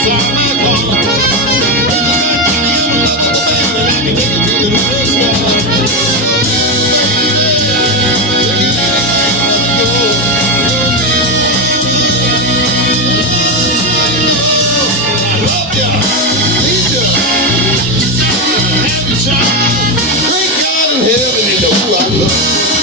inside my car. I can take it to the little store. I love ya, need ya, happy child. Thank God in heaven, you know who I love.